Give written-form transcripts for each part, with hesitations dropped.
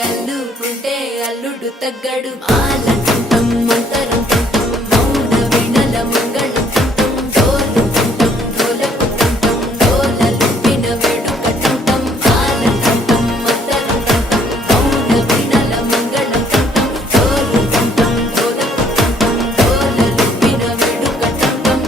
అల్లుకుంటే అల్లుడు తగ్గడు ఆలంటుంటం మంతరంటుంటం మౌన వినల మంగళంటుంటం డోలుకుంటం డోలకుంటుంటం డోలలుపిన వేడుకటుంటం ఆలంటుంటం మంతరంటుంటం మౌన వినల మంగళంటుంటం డోలుకుంటం డోలకుంటుంటం డోలలుపిన వేడుకటుంటం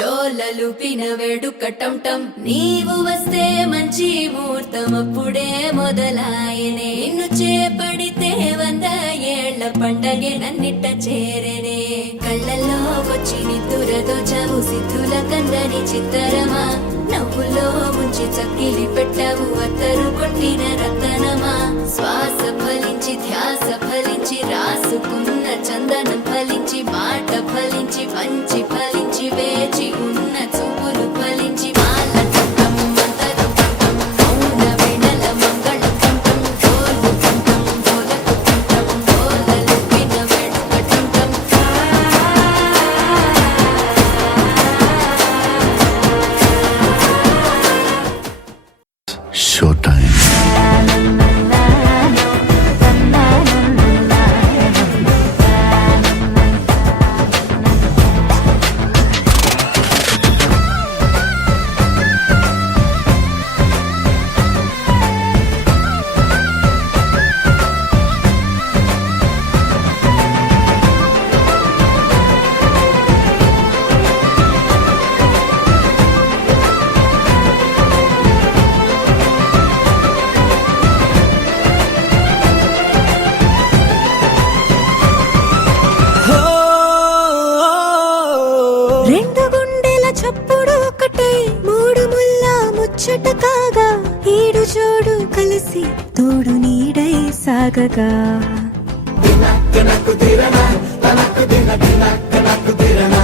డోలలుపిన వేడుకటంటం నీవు వస్తే మంచి ముహూర్తం అప్పుడే మొదలాయనే నిన్ను చేపడితే 100 ఏళ్ల పండగే నన్నిట్ట చేరనే కళ్ళల్లో వచ్చి నిద్దురతో చవు సిద్ధుల కందని చిత్తరమా నవ్వులో ముంచి చక్కిలి పెట్టవు అత్తరు కొట్టిన రతనమా శ్వాస ఫలించి ధ్యాస ఫలించి రాసుకున్న చందనం ఫలించి మాట ఫలించి పంచి ఫలించి వేచి ఉన్న చూపులు ఫలించి మాలకంఠం మంతరకంఠం మౌన వినల మంగళకంఠం డోలుకంఠం డోలకంఠం డోలలుపిన వేడుకటంటం షో టైం. రెండు గుండెల చప్పుడు ఒకటై మూడు ముల్ల ముచ్చట కాగా ఈడు జోడు కలిసి తోడు నీడై సాగగా దినక్ నకు దిరనా తనకు దిన దినక్ నకు దిరనా